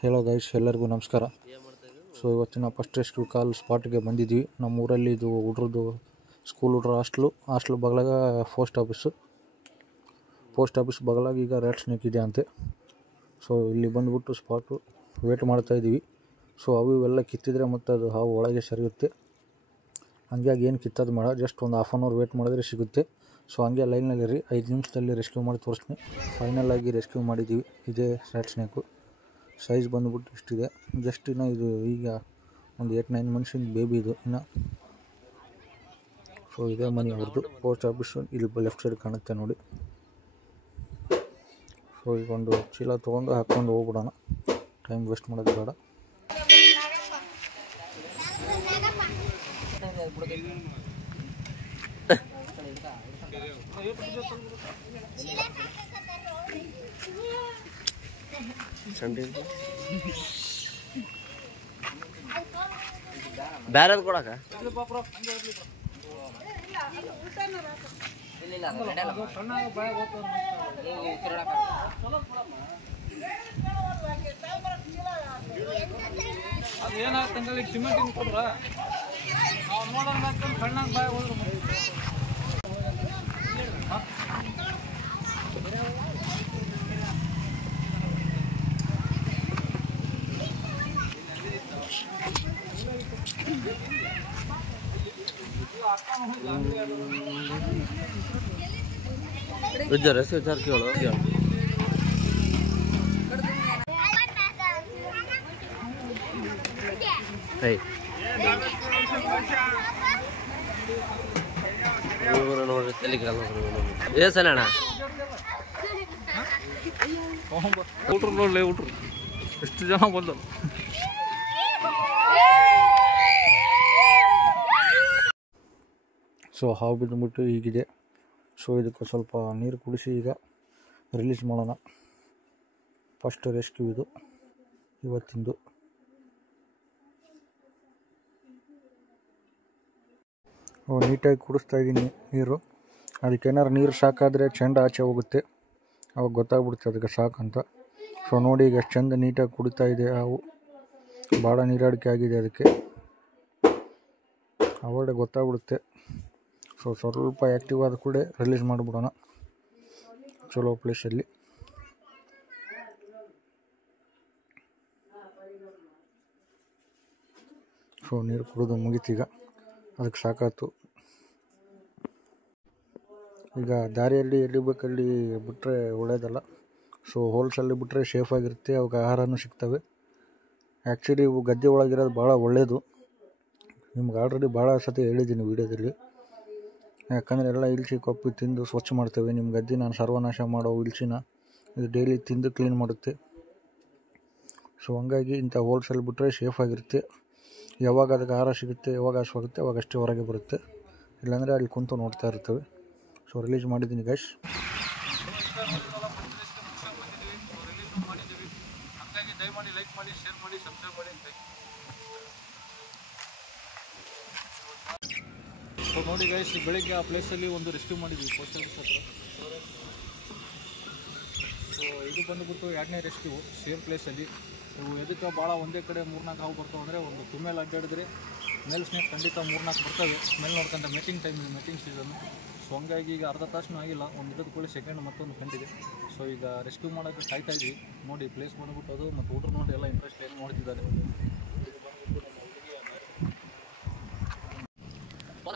ಹೇಳೋ ಗೈಸ್, ಎಲ್ಲರಿಗೂ ನಮಸ್ಕಾರ. ಸೊ ಇವತ್ತಿನ ಫಸ್ಟ್ ರೆಸ್ಕ್ಯೂ ಕಾಲ್ ಸ್ಪಾಟ್ಗೆ ಬಂದಿದ್ವಿ. ನಮ್ಮ ಊರಲ್ಲಿ ಇದು ಹುಡ್ರದ್ದು ಸ್ಕೂಲ್ ಹುಡ್ರ ಹಾಸ್ಟ್ಲು ಬಗಲಾಗ ಪೋಸ್ಟ್ ಆಫೀಸ್ ಬಗಲಾಗ ಈಗ ರ್ಯಾಟ್ ಸ್ನೇಕ್ ಇದೆ ಅಂತೆ. ಸೊ ಇಲ್ಲಿ ಬಂದುಬಿಟ್ಟು ಸ್ಪಾಟು ವೇಟ್ ಮಾಡ್ತಾಯಿದ್ದೀವಿ. ಸೊ ಅವು ಇವೆಲ್ಲ ಕಿತ್ತಿದ್ರೆ ಮತ್ತು ಅದು ಹಾವು ಒಳಗೆ ಸರಿಯುತ್ತೆ. ಹಂಗಾಗಿ ಏನು ಕಿತ್ತೋದು ಮಾಡ, ಜಸ್ಟ್ ಒಂದು ಹಾಫ್ ಆನ್ ಅವರ್ ವೇಟ್ ಮಾಡಿದ್ರೆ ಸಿಗುತ್ತೆ. ಸೊ ಹಂಗೆ ಲೈನಲ್ಲಿರಿ, 5 ನಿಮಿಷದಲ್ಲಿ ರೆಸ್ಕ್ಯೂ ಮಾಡಿ ತೋರಿಸ್ತೀನಿ. ಫೈನಲ್ ಆಗಿ ರೆಸ್ಕ್ಯೂ ಮಾಡಿದ್ದೀವಿ. ಇದೇ ರ್ಯಾಟ್ ಸ್ನೇಕು. ಸೈಜ್ ಬಂದುಬಿಟ್ಟು ಇಷ್ಟಿದೆ. ಜಸ್ಟ್ ಇನ್ನು ಇದು ಈಗ ಒಂದು 8-9 ಮಂತ್ಸಿನ ಬೇಬಿ ಇದು ಇನ್ನು. ಸೊ ಇದೇ ಮನೆ ಅವ್ರದ್ದು. ಪೋಸ್ಟ್ ಆಫೀಸು ಇಲ್ಲಿ ಲೆಫ್ಟ್ ಸೈಡ್ ಕಾಣುತ್ತೆ ನೋಡಿ. ಸೊ ಈಗ ಒಂದು ಚೀಲ ತೊಗೊಂಡು ಹಾಕ್ಕೊಂಡು ಹೋಗ್ಬಿಡೋಣ, ಟೈಮ್ ವೇಸ್ಟ್ ಮಾಡೋದು ಬೇಡ. ಬ್ಯಾರದ್ ಕೊಡಕ ಅದೇನಾಗ್ತಂಗ ಸಿಮೆಂಟ್ ಕೊಡ್ರ ಕಣ್ಣಾಗ ಬಾಯ ಹೋದ್ರು. ವಿಚಾರ ಕೇಳು. ನೋಡ್ರಿ ತಲೆ ಏಸಣ ಊಟ್ರು ನೋಡ್ಲಿ, ಊಟ್ರು ಎಷ್ಟು ಜನ ಬಂದ. ಸೊ ಹಾವು ಬಿದ್ದುಬಿಟ್ಟು ಹೀಗಿದೆ. ಸೊ ಇದಕ್ಕೆ ಸ್ವಲ್ಪ ನೀರು ಕುಡಿಸಿ ಈಗ ರಿಲೀಸ್ ಮಾಡೋಣ. ಫಸ್ಟ್ ರೆಸ್ಕ್ಯೂ ಇದು ಇವತ್ತಿಂದು. ನೀಟಾಗಿ ಕುಡಿಸ್ತಾ ಇದ್ದೀನಿ ನೀರು. ಅದಕ್ಕೇನಾರು ನೀರು ಸಾಕಾದರೆ ಚೆಂಡ ಆಚೆ ಹೋಗುತ್ತೆ, ಅವಾಗ ಗೊತ್ತಾಗ್ಬಿಡುತ್ತೆ ಅದಕ್ಕೆ ಸಾಕಂತ. ಸೊ ನೋಡಿ ಈಗ ಎಷ್ಟು ಚೆಂದ ನೀಟಾಗಿ ಕುಡಿತಾ ಇದೆ ಹಾವು. ಭಾಳ ನೀರಾಡಿಕೆ ಆಗಿದೆ ಅದಕ್ಕೆ, ಅವಾಗಲೇ ಗೊತ್ತಾಗ್ಬಿಡುತ್ತೆ. ಸೊ ಸ್ವಲ್ಪ ಆ್ಯಕ್ಟಿವ್ ಆದ ಕೂಡ ರಿಲೀಸ್ ಮಾಡಿಬಿಡೋಣ ಚಲೋ ಪ್ಲೇಸಲ್ಲಿ. ಸೊ ನೀರು ಕುಡಿದು ಮುಗೀತೀಗ, ಅದಕ್ಕೆ ಸಾಕಾಯ್ತು. ಈಗ ದಾರಿಯಲ್ಲಿ ಎಲ್ಲಿ ಬೇಕಲ್ಲಿ ಬಿಟ್ಟರೆ ಒಳ್ಳೆಯದಲ್ಲ. ಸೊ ಹೋಲ್ಸಲ್ಲಿ ಬಿಟ್ಟರೆ ಸೇಫಾಗಿರುತ್ತೆ, ಅವಾಗ ಆಹಾರನೂ ಸಿಗ್ತವೆ. ಆ್ಯಕ್ಚುಲಿ ಇವು ಗದ್ದೆ ಒಳಗಿರೋದು ಭಾಳ ಒಳ್ಳೆಯದು. ನಿಮ್ಗೆ ಆಲ್ರೆಡಿ ಭಾಳ ಸತಿ ಹೇಳಿದ್ದೀನಿ ವೀಡಿಯೋದಲ್ಲಿ. ಯಾಕಂದರೆ ಎಲ್ಲ ಇಲ್ಚಿ ಕೊಪ್ಪಿ ತಿಂದು ಸ್ವಚ್ಛ ಮಾಡ್ತೇವೆ. ನಿಮ್ಮ ಗದ್ದೆ ನಾನು ಸರ್ವನಾಶ ಮಾಡೋ ಇಲ್ಚಿನ ಇದು ಡೈಲಿ ತಿಂದು ಕ್ಲೀನ್ ಮಾಡುತ್ತೆ. ಸೊ ಹಂಗಾಗಿ ಇಂಥ ಹೋಲ್ಸೇಲ್ ಬಿಟ್ಟರೆ ಸೇಫಾಗಿರುತ್ತೆ. ಯಾವಾಗ ಅದಕ್ಕೆ ಆಹಾರ ಸಿಗುತ್ತೆ, ಯಾವಾಗ ಹಸುವಾಗುತ್ತೆ ಅವಾಗ ಅಷ್ಟೇ ಹೊರಗೆ ಬರುತ್ತೆ, ಇಲ್ಲಾಂದರೆ ಅಲ್ಲಿ ಕುಂತು ನೋಡ್ತಾ ಇರ್ತವೆ. ಸೊ ರಿಲೀಸ್ ಮಾಡಿದ್ದೀನಿ ಗೈಸ್. ಹಾಗಾಗಿ ದಯಮಾಡಿ ಲೈಕ್ ಮಾಡಿ, ಶೇರ್ ಮಾಡಿ, ಸಬ್ಸ್ಕ್ರೈಬ್ ಮಾಡಿ. ಸೊ ನೋಡಿ ಗೈಸ್, ಬೆಳಿಗ್ಗೆ ಆ ಪ್ಲೇಸಲ್ಲಿ ಒಂದು ರೆಸ್ಕ್ಯೂ ಮಾಡಿದ್ವಿ ಪೋಸ್ಟ್ ಆಫೀಸ್ ಹತ್ರ. ಸೊ ಇದು ಬಂದುಬಿಟ್ಟು 2ನೇ ರೆಸ್ಕ್ಯೂ ಸೇಮ್ ಪ್ಲೇಸಲ್ಲಿ. ಇವು ಎದಕ್ಕೆ ಭಾಳ ಒಂದೇ ಕಡೆ 3-4 ಹಾವು ಬರ್ತಾವೆ ಅಂದರೆ, ಒಂದು ಫಿಮೇಲ್ ಅಡ್ಡಾಡಿದ್ರೆ ಮೇಲ್ ಸ್ನೇಕ್ ಖಂಡಿತ 3-4 ಬರ್ತವೆ. ಸ್ಮೆಲ್ ನೋಡ್ಕೊಂತ ಮೆಟಿಂಗ್ ಟೈಮ್, ಮೆಟಿಂಗ್ ಸೀಸನ್ನು. ಸೊ ಹಂಗಾಗಿ ಈಗ ಅರ್ಧ ತಾಸೂ ಆಗಿಲ್ಲ, ಒಂದು ಇಡದ ಕೂಡ ಸೆಕೆಂಡ್ ಮತ್ತೊಂದು ಕಂಡಿದೆ. ಸೊ ಈಗ ರೆಸ್ಕ್ಯೂ ಮಾಡೋಕ್ಕೆ ಕಾಯ್ತಾ ಇದ್ವಿ. ನೋಡಿ ಪ್ಲೇಸ್ ಬಂದುಬಿಟ್ಟು ಅದು, ಮತ್ತು ಊಟ ನೋಡಿ ಎಲ್ಲ ಇಂಟ್ರೆಸ್ಟ್ ಏನು ನೋಡ್ತಿದ್ದಾರೆ.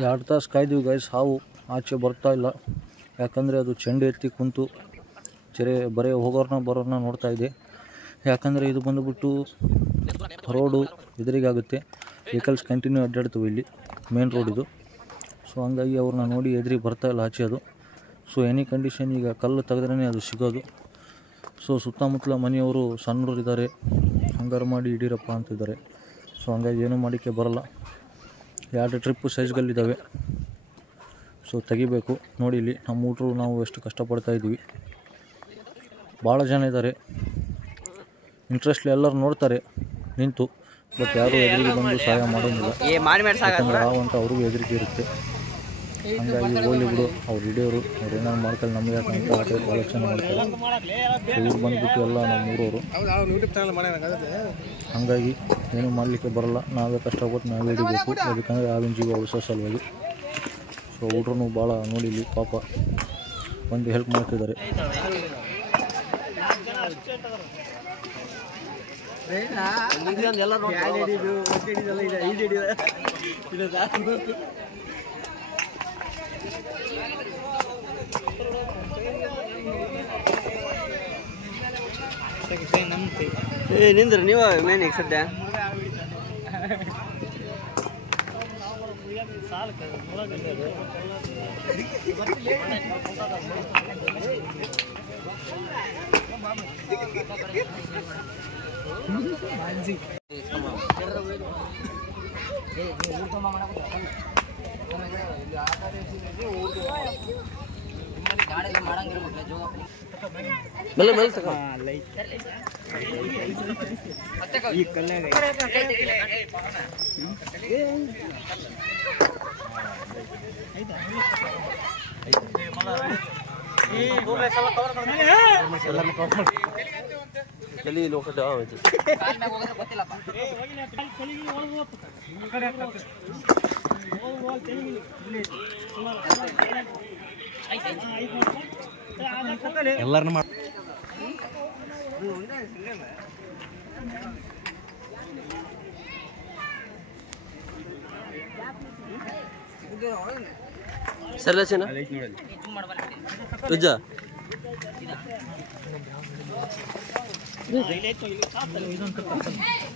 2 ತಾಸು ಕಾಯ್ದೀವಿ ಗೈಸ್, ಹಾವು ಆಚೆ ಬರ್ತಾ ಇಲ್ಲ. ಯಾಕಂದರೆ ಅದು ಚೆಂಡು ಎತ್ತಿ ಕುಂತು ಬರೀ ಹೋಗೋರನ್ನ ಬರೋರನ್ನ ನೋಡ್ತಾ ಇದೆ. ಯಾಕಂದರೆ ಇದು ಬಂದುಬಿಟ್ಟು ರೋಡು ಎದುರಿಗಾಗುತ್ತೆ, ವೆಹಿಕಲ್ಸ್ ಕಂಟಿನ್ಯೂ ಅಡ್ಡಾಡ್ತವೆ ಇಲ್ಲಿ, ಮೇನ್ ರೋಡ್ ಇದು. ಸೊ ಹಂಗಾಗಿ ಅವ್ರನ್ನ ನೋಡಿ ಎದುರಿಗೆ ಬರ್ತಾಯಿಲ್ಲ ಆಚೆ ಅದು. ಸೊ ಎನಿ ಕಂಡೀಷನ್ ಈಗ ಕಲ್ಲು ತೆಗೆದ್ರೇ ಅದು ಸಿಗೋದು. ಸೊ ಸುತ್ತಮುತ್ತಲ ಮನೆಯವರು ಸಣ್ಣರು ಇದ್ದಾರೆ, ಹಂಗಾರು ಮಾಡಿ ಹಿಡೀರಪ್ಪ ಅಂತಿದ್ದಾರೆ. ಸೊ ಹಂಗಾಗಿ ಏನೂ ಮಾಡೋಕ್ಕೆ ಬರೋಲ್ಲ. 2 ಟ್ರಿಪ್ಪು ಸೈಜ್ಗಳಿದ್ದಾವೆ. ಸೊ ತೆಗಿಬೇಕು. ನೋಡಿ ಇಲ್ಲಿ ನಮ್ಮ ಹುಡ್ರು ನಾವು ಎಷ್ಟು ಕಷ್ಟಪಡ್ತಾ ಇದ್ದೀವಿ. ಭಾಳ ಜನ ಇದ್ದಾರೆ, ಇಂಟ್ರೆಸ್ಟ್ಲಿ ಎಲ್ಲರೂ ನೋಡ್ತಾರೆ ನಿಂತು, ಬಟ್ ಯಾರೂ ಎದುರಿಗೆ ಬಂದು ಸಹಾಯ ಮಾಡೋಂಗಿಲ್ಲ. ಯಾಕಂದರೆ ಹಾವು ಅಂತ ಅವ್ರಿಗೂ ಹೆದರಿಕೆ ಇರುತ್ತೆ. ಹಂಗಾಗಿ ಹೋಗ್ಲಿ ಬಿಡು, ಅವ್ರು ಹಿಡಿಯೋರು, ಅವ್ರು ಏನಾರು ಮಾಡ್ತಾರೆ, ನಮಗೆ ಯಾಕೆ ಅಂತ ಆ ಟೈಪ್ ಆಲೋಚನೆ ಮಾಡ್ತಾರೆ. ಇವ್ರು ಬಂದುಬಿಟ್ಟು ಎಲ್ಲ ನಮ್ಮ ಊರವರು, ಹಾಗಾಗಿ ಏನೂ ಮಾಡಲಿಕ್ಕೆ ಬರೋಲ್ಲ. ನಾವೇ ಕಷ್ಟಪಟ್ಟು ನಾವೇ ಹಿಡಿಬೇಕು, ಅದಕ್ಕಂದರೆ ಆಗಿನ ಜೀವ ಉಳಿಸೋ ಸಲುವಾಗಿ. ಸೊ ಹುಡ್ರು ಭಾಳ ನೋಡಿಲಿ ಪಾಪ ಬಂದು ಹೆಲ್ಪ್ ಮಾಡ್ತಿದ್ದಾರೆ. ನಿಂದ್ರಿ ನೀವು ಮೇನಿಗೆ ಸದ್ಯ ಮೆಲ್ಲ ಮೆಲ್ಲ ತಗೋ. ಚಲಿ ಲೋಕದ ಎಲ್ಲರನ್ನ ಮಾಡಿ ಸರ್ಲೇಶನ ವಿಜಯ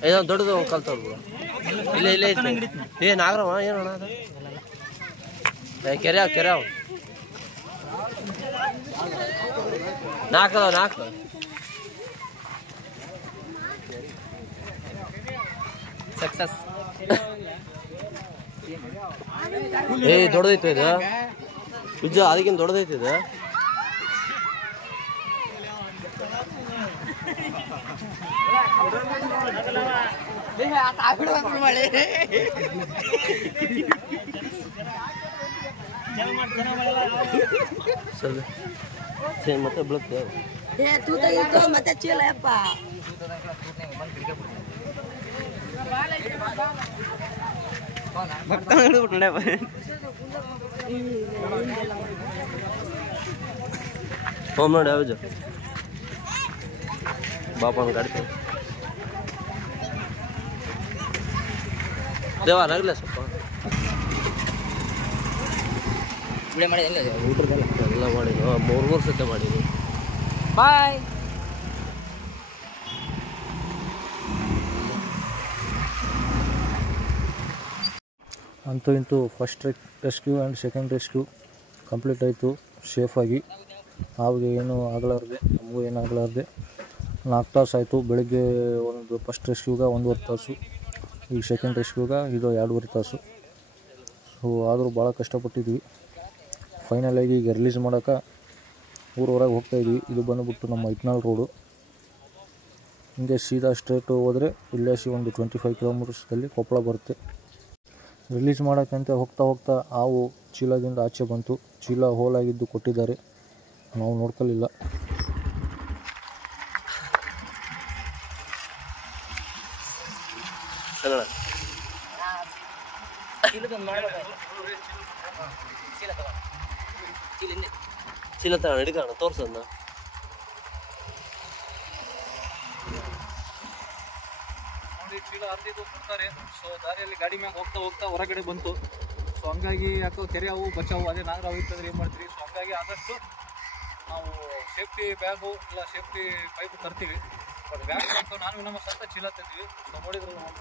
ಇದೊಂದು ದೊಡ್ಡದು ಕಲ್ತವ್ರು ಇಲ್ಲ ಇಲ್ಲ ಏ ನಾಗರವ ಏನೋಣ ಅದು ಕೆರೆ ಕೆರೆ ನಾಲ್ಕು ಸಕ್ಸಸ್. ಏ ದೊಡ್ಡದೈತು ಇದು ವಿಜ, ಅದಕ್ಕಿಂತ ದೊಡ್ಡದೈತಿ ಇದು. ಮತ್ತೆ ಬೀಳುತ್ತೆ ಮತ್ತೆ ಚೀಲ ಯಪ್ಪ ಹೋಮ್ ನೋಡಿ ಯಾವ್ದು ಬಾಪನ ಗಾಡಿ ದೇವ ನಗಲ ಸ್ವಲ್ಪ ಎಲ್ಲ ಮಾಡಿದ್ವು, 3 ಸತಿ ಮಾಡಿದ್ವಿ. ಬಾಯ್. ಅಂತೂ ಇಂತೂ first rescue and second rescue complete ಆಯಿತು ಸೇಫಾಗಿ. ಹಾವಿಗೆ ಏನೂ ಆಗಲಾರ್ದೆ, ನಮಗೂ ಏನಾಗಲಾರ್ದೆ 4 ತಾಸು ಆಯಿತು. ಬೆಳಗ್ಗೆ ಒಂದು ಫಸ್ಟ್ ರೆಸ್ಕ್ಯೂಗೆ 1.5 ತಾಸು, ಈಗ ಸೆಕೆಂಡ್ ರೆಸ್ಕ್ಯೂಗೆ ಇದು 2.5 ತಾಸು. ಸೊ ಆದರೂ ಭಾಳ ಕಷ್ಟಪಟ್ಟಿದ್ವಿ. ಫೈನಲಾಗಿ ಈಗ ರಿಲೀಸ್ ಮಾಡೋಕೆ ಊರೊಳಗೆ ಹೋಗ್ತಾಯಿದ್ವಿ. ಇದು ಬಂದುಬಿಟ್ಟು ನಮ್ಮ ಇಟ್ನಾಳ್ ರೋಡು. ಹಿಂಗೆ ಸೀದಾ ಸ್ಟ್ರೇಟು ಹೋದರೆ ಇಲ್ಲಾಸಿ ಒಂದು 25 ಕಿಲೋಮೀಟರ್ಸಲ್ಲಿ ಕೊಪ್ಪಳ ಬರುತ್ತೆ. ರಿಲೀಸ್ ಮಾಡೋಕ್ಕಂತ ಹೋಗ್ತಾ ಹಾವು ಚೀಲದಿಂದ ಆಚೆ ಬಂತು. ಚೀಲ ಹೋಲಾಗಿದ್ದು ಕೊಟ್ಟಿದ್ದಾರೆ, ನಾವು ನೋಡ್ಕೊಳ್ಳಿಲ್ಲ. ಚೀಲ ತಗೋಣ ಹಿಡ್ಕೋಣ ತೋರ್ಸೋದನ್ನ. ನೋಡಿ ಚೀಲ ಹರಿದಿದ್ದು ಕೊಡ್ತಾರೆ. ಸೊ ದಾರಿಯಲ್ಲಿ ಗಾಡಿ ಮ್ಯಾಗ ಹೋಗ್ತಾ ಹೊರಗಡೆ ಬಂತು. ಸೊ ಹಂಗಾಗಿ ಯಾಕೋ ಕೆರೆ ಅವು ಬಚಾವು ಅದೇ ನಾಗರಾವು ಇತ್ತಂದ್ರೆ ಏನು ಮಾಡ್ತೀವಿ. ಸೊ ಹಂಗಾಗಿ ಆದಷ್ಟು ನಾವು ಸೇಫ್ಟಿ ಬ್ಯಾಗು ಇಲ್ಲ ಸೇಫ್ಟಿ ಪೈಪು ತರ್ತೀವಿ. ಬಟ್ ಬ್ಯಾಗ್ ಬಂತು, ನಾನು ನಮ್ಮ ಸ್ವಂತ ಚೀಲ ತಂದ್ವಿ. ಸೊ ನೋಡಿದ್ರು ನಾವು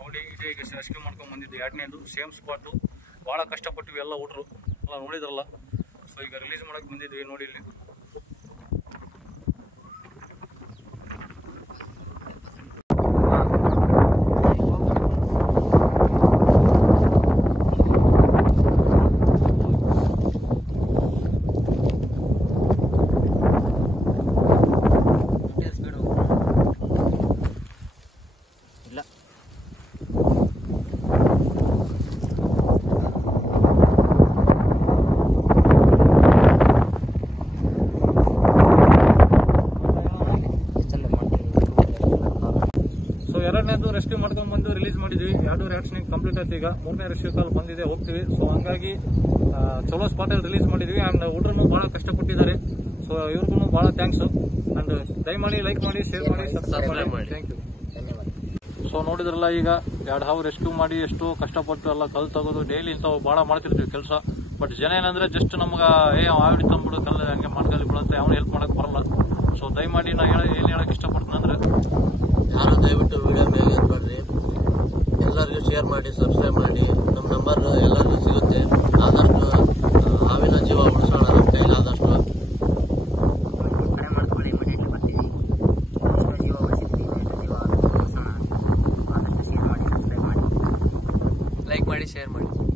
ನೋಡಿ ಇದೇ ಈಗ ರೆಸ್ಕ್ಯೂ ಮಾಡ್ಕೊಂಡು ಬಂದಿದ್ದು ಎರಡನೇದು ಸೇಮ್ ಸ್ಪಾಟು. ಭಾಳ ಕಷ್ಟಪಟ್ಟಿವಿ ಎಲ್ಲ ಹುಡ್ರು ಎಲ್ಲ ನೋಡಿದ್ರಲ್ಲ. ಸೊ ಈಗ ರಿಲೀಸ್ ಮಾಡೋಕ್ಕೆ ಬಂದಿದ್ವಿ ನೋಡಿ ಇಲ್ಲಿ. ಎರಡನೇದು ರೆಸ್ಕ್ಯೂ ಮಾಡ್ಕೊಂಡು ಬಂದು ರಿಲೀಸ್ ಮಾಡಿದ್ವಿ. 2 ರ್ಯಾಟ್ಸ್ನಿಂಗ್ ಕಂಪ್ಲೀಟ್ ಆಯ್ತು. ಈಗ 3ನೇ ರೆಸ್ಕ್ಯೂ ಕಾಲ್ ಬಂದಿದೆ, ಹೋಗ್ತೀವಿ. ಸೊ ಹಂಗಾಗಿ ಚಲೋ ಸ್ಪಾಟಲ್ಲಿ ರಿಲೀಸ್ ಮಾಡಿದ್ವಿ. ಆ್ಯಂಡ್ ಹುಡ್ರನ್ನು ಭಾಳ ಕಷ್ಟಪಟ್ಟಿದ್ದಾರೆ. ಸೊ ಇವ್ರಿಗೂ ಭಾಳ ಥ್ಯಾಂಕ್ಸು. ಆ್ಯಂಡ್ ದಯಮಾಡಿ ಲೈಕ್ ಮಾಡಿ, ಶೇರ್ ಮಾಡಿ, ಸಬ್ಸ್ಕ್ರೈಬ್ ಮಾಡಿ. Thank you. ಸೊ ನೋಡಿದ್ರಲ್ಲ, ಈಗ 2 ಹಾವು ರೆಸ್ಕ್ಯೂ ಮಾಡಿ ಎಷ್ಟು ಕಷ್ಟಪಟ್ಟು ಎಲ್ಲ ಕಲ್ಲು ತೆಗೋದು ಡೈಲಿ ಇಂಥವು ಭಾಳ ಮಾಡ್ತಿರ್ತೀವಿ ಕೆಲಸ. ಬಟ್ ಜನ ಏನಂದ್ರೆ ಜಸ್ಟ್ ನಮ್ಗೆ ಆವಿಡಿ ತಂದ್ಬಿಡು ಕಲ್ಲು ಹಂಗೆ ಮಾಡ್ಕಲ್ಲಿ ಬಿಡುತ್ತೆ, ಅವ್ನು ಹೆಲ್ಪ್ ಮಾಡಕ್ಕೆ ಬರಲ್ಲ. ಸೊ ದಯಮಾಡಿ ನಾ ಏನು ಹೇಳಕ್ಕೆ ಇಷ್ಟಪಡ್ತೀನಿ ಅಂದ್ರೆ, ಯಾರು ದಯವಿಟ್ಟು ವಿಡಿಯೋ ಮೇಲೆ ಇರಬೇಡ್ರಿ. ಎಲ್ಲರಿಗೂ ಶೇರ್ ಮಾಡಿ, ಸಬ್ಸ್ಕ್ರೈಬ್ ಮಾಡಿ. ನಮ್ಮ ನಂಬರ್ ಎಲ್ಲರಿಗೂ ಸಿಗುತ್ತೆ. ಆದಷ್ಟು ಹಾವಿನ ಜೀವ ಉಳಿಸೋಣ, ನಮ್ಮ ಕೈಲಾದಷ್ಟು. ಕರೆ ಮಾಡ್ಕೊಳ್ಳಿ, ಇಮಿಡಿಯೇಟ್ಲಿ ಬರ್ತೀವಿ. ಎಷ್ಟೋ ಜೀವ ಉಳಿಸಿದ್ವಿ, ಜೀವ ಉಳಿಸೋಣ. ಆದಷ್ಟು ಶೇರ್ ಮಾಡಿ, ಸಬ್ಸ್ಕ್ರೈಬ್ ಮಾಡಿ, ಲೈಕ್ ಮಾಡಿ, ಶೇರ್ ಮಾಡಿ.